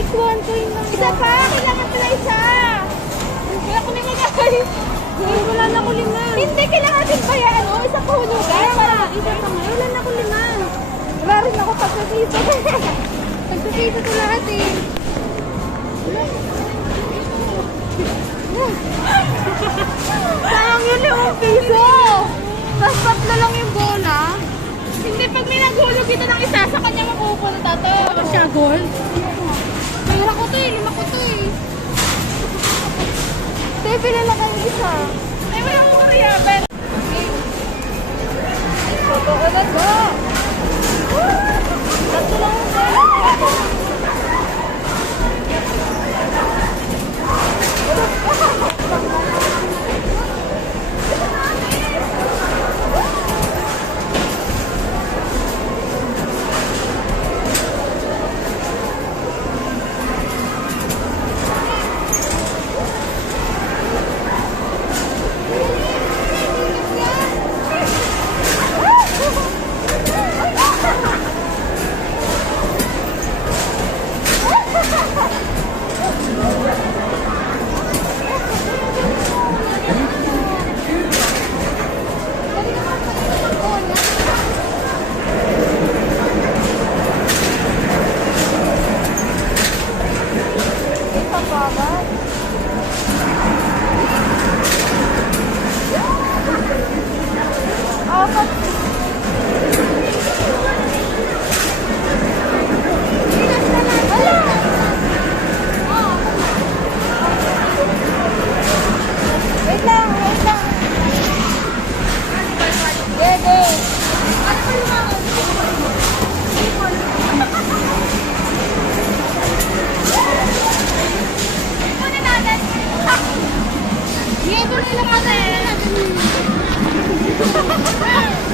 Like 1 coin lang. Isa pa! Kailangan pala isa! Wala ko lima guys! Wala na ko lima. Hindi, kailangan din ba yan? O, isang kahulugan? Para isa pa nga. Wala na ko lima. Wala rin ako pagkasito. Pagkasito ito lahat eh. Sayang yun yung piso. Tapos tatlo lang yung bola. Hindi, pag may naghulog ito ng isa, sa kanya mapupunta to. Ako siya, gold? Mayroon ko to eh, 5 ko to eh. Te, pila na kayo isa. Ay, wala ko karyaban. Ito, ulit ba? Tatlo lang yung bola.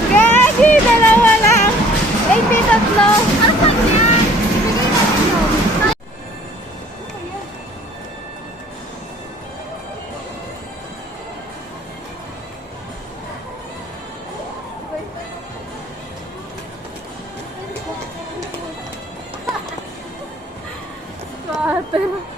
Gagi, dalawa lang. 83. Ano pa yan? Bigay mo.